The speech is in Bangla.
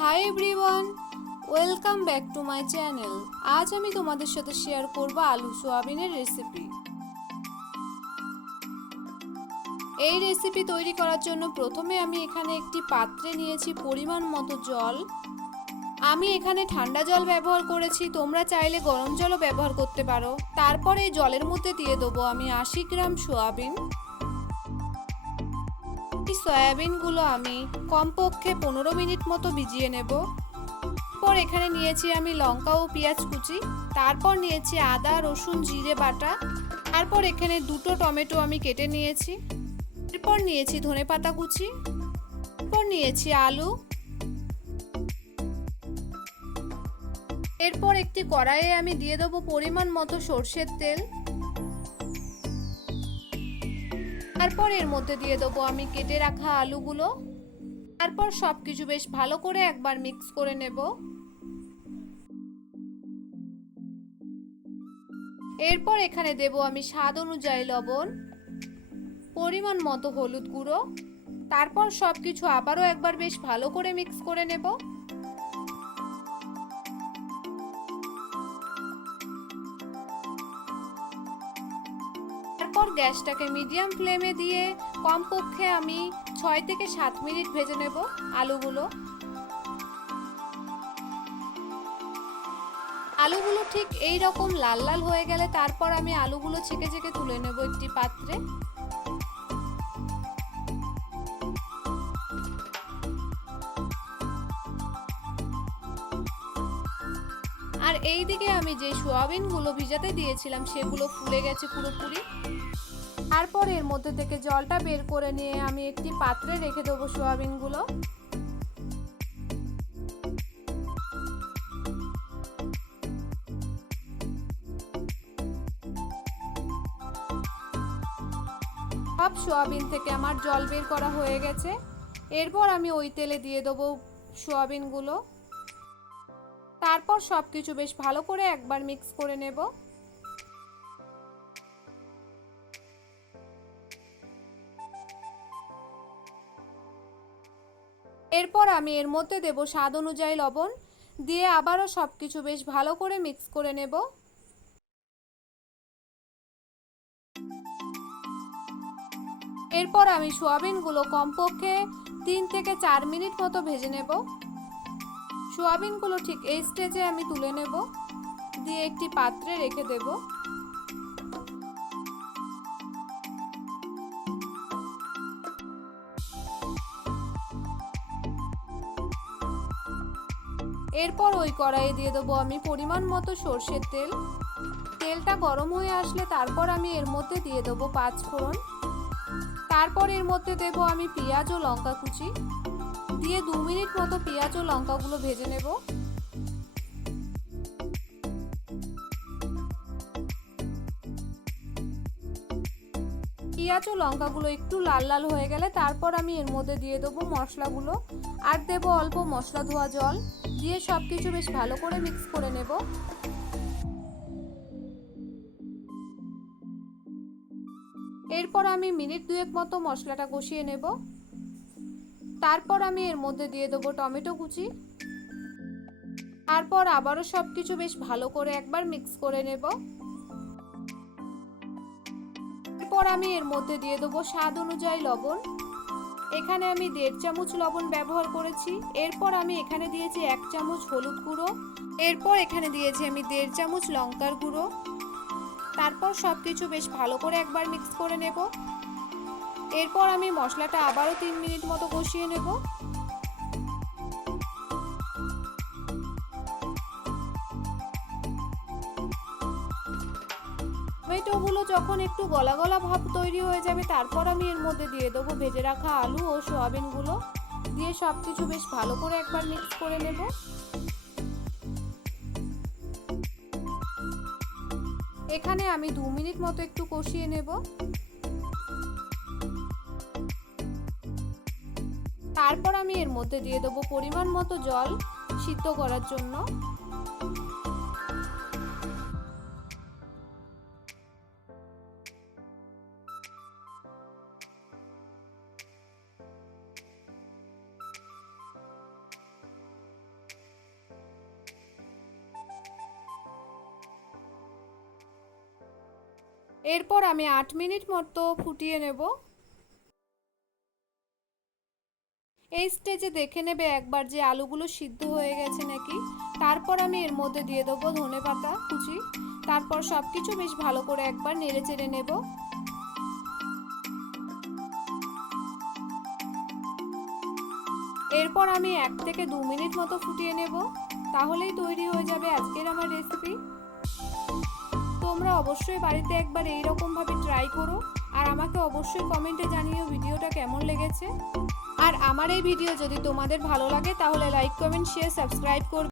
Hi everyone, welcome back to my channel. আজ আমি তোমাদের সাথে শেয়ার করব আলু সোয়াবিনের রেসিপি। এই রেসিপি তৈরি করার জন্য প্রথমে আমি এখানে একটি পাত্রে নিয়েছি পরিমাণ মতো জল। আমি এখানে ঠান্ডা জল ব্যবহার করেছি, তোমরা চাইলে গরম জলও ব্যবহার করতে পারো। তারপর এই জলের মধ্যে দিয়ে দেবো আমি 80 গ্রাম সোয়াবিন। এই সয়াবিনগুলো আমি কমপক্ষে 15 মিনিট মতো ভিজিয়ে নেব। তারপর এখানে নিয়েছি আমি লঙ্কা ও পেঁয়াজ কুচি, তারপর নিয়েছি আদা রসুন জিরে বাটা, তারপর এখানে দুটো টমেটো আমি কেটে নিয়েছি, এরপর নিয়েছি ধনেপাতা কুচি, এরপর নিয়েছি আলু। এরপর একটি কড়াইয়ে আমি দিয়ে দেবো পরিমাণ মতো সর্ষের তেল, তারপর এর মধ্যে দিয়ে দেবো আমি কেটে রাখা আলুগুলো। তারপর সবকিছু বেশ ভালো করে একবার মিক্স করে নেব। এরপর এখানে দেব আমি স্বাদ অনুযায়ী লবণ, পরিমাণ মতো হলুদ গুঁড়ো, তারপর সবকিছু আবারও একবার বেশ ভালো করে মিক্স করে নেব। তারপর গ্যাসটাকে মিডিয়াম ফ্লেমে দিয়ে কমপক্ষে আমি 6 থেকে 7 মিনিট ভেজে নেব আলুগুলো। আলুগুলো ঠিক এই রকম লাল লাল হয়ে গেলে তারপর আমি আলুগুলো ছেঁকে ছেঁকে তুলে নেব একটি পাত্রে। আর এই দিকে আমি যে সোয়াবিনগুলো ভিজাতে দিয়েছিলাম সেগুলো ফুলে গেছে পুরোপুরি। তারপর এর মধ্যে থেকে জলটা বের করে নিয়ে আমি একটি পাত্রে রেখে দেবো সোয়াবিনগুলো। সব সোয়াবিন থেকে আমার জল বের করা হয়ে গেছে। এরপর আমি ওই তেলে দিয়ে দেবো সোয়াবিনগুলো, তারপর সবকিছু বেশ ভালো করে একবার মিক্স করে নেব। এরপর আমি এর মধ্যে দেব স্বাদ অনুযায়ী লবণ, দিয়ে আবারও সবকিছু বেশ ভালো করে মিক্স করে নেব। এরপর আমি সোয়াবিনগুলো কমপক্ষে 3 থেকে 4 মিনিট মতো ভেজে নেব। সোয়াবিনগুলো ঠিক এই স্টেজে আমি তুলে নেব, দিয়ে একটি পাত্রে রেখে দেব। এরপর ওই কড়াইয়ে দিয়ে দেবো আমি পরিমাণ মতো সর্ষের তেল। তেলটা গরম হয়ে আসলে তারপর আমি এর মধ্যে দিয়ে দেবো 5 ফোড়ন, তারপর এর মধ্যে দেব আমি পেঁয়াজ ও লঙ্কা কুচি, দিয়ে 2 মিনিট মতো পেঁয়াজ ও লঙ্কাগুলো ভেজে নেব। পেঁয়াজ ও লঙ্কাগুলো একটু লাল লাল হয়ে গেলে তারপর আমি এর মধ্যে দিয়ে দেবো মশলাগুলো, আর দেব অল্প মশলা ধোয়া জল, দিয়ে সবকিছু বেশ ভালো করে মিক্স করে নেব। এরপর আমি মিনিট 2 মতো মশলাটা কষিয়ে নেব। তারপর আমি এর মধ্যে দিয়ে দেবো টমেটো কুচি, তারপর আবারও সবকিছু বেশ ভালো করে একবার মিক্স করে নেব। এরপর আমি এর মধ্যে দিয়ে দেবো স্বাদ অনুযায়ী লবণ, এখানে আমি 1.5 চামচ লবণ ব্যবহার করেছি। এরপর আমি এখানে দিয়েছি 1 চামচ হলুদ গুঁড়ো, এরপর এখানে দিয়েছি আমি 1.5 চামচ লঙ্কার গুঁড়ো। তারপর সবকিছু বেশ ভালো করে একবার মিক্স করে নেব। এরপর আমি মশলাটা আবারও 3 মিনিট মতো কষিয়ে নেব। টমেটোগুলো যখন একটু গলা গলা ভাব তৈরি হয়ে যাবে তারপর আমি এর মধ্যে দিয়ে দেবো ভেজে রাখা আলু ও সয়াবিনগুলো, দিয়ে সবকিছু বেশ ভালো করে একবার মিক্স করে নেব। এখানে আমি 2 মিনিট মতো একটু কষিয়ে নেব। তারপর আমি এর মধ্যে দিয়ে দেবো পরিমাণ মতো জল সিদ্ধ করার জন্য। এরপর আমি 8 মিনিট মতো ফুটিয়ে নেব। এই স্টেজে দেখে নেবে একবার যে আলুগুলো সিদ্ধ হয়ে গেছে নাকি। তারপর আমি এর মধ্যে দিয়ে দেবো ধনেপাতা কুচি। তারপর সবকিছু বেশ ভালো করে একবার নেড়ে চেড়ে নেব। এরপর আমি 1 থেকে 2 মিনিট মতো ফুটিয়ে নেব। তাহলেই তৈরি হয়ে যাবে আজকের আমার রেসিপি। তোমরা অবশ্যই বাড়িতে একবার এইরকম ভাবে ট্রাই করো আর আমাকে অবশ্যই কমেন্টে জানিও ভিডিওটা কেমন লেগেছে। আর আমার এই ভিডিও যদি তোমাদের ভালো লাগে তাহলে লাইক, কমেন্ট, শেয়ার, সাবস্ক্রাইব করবে।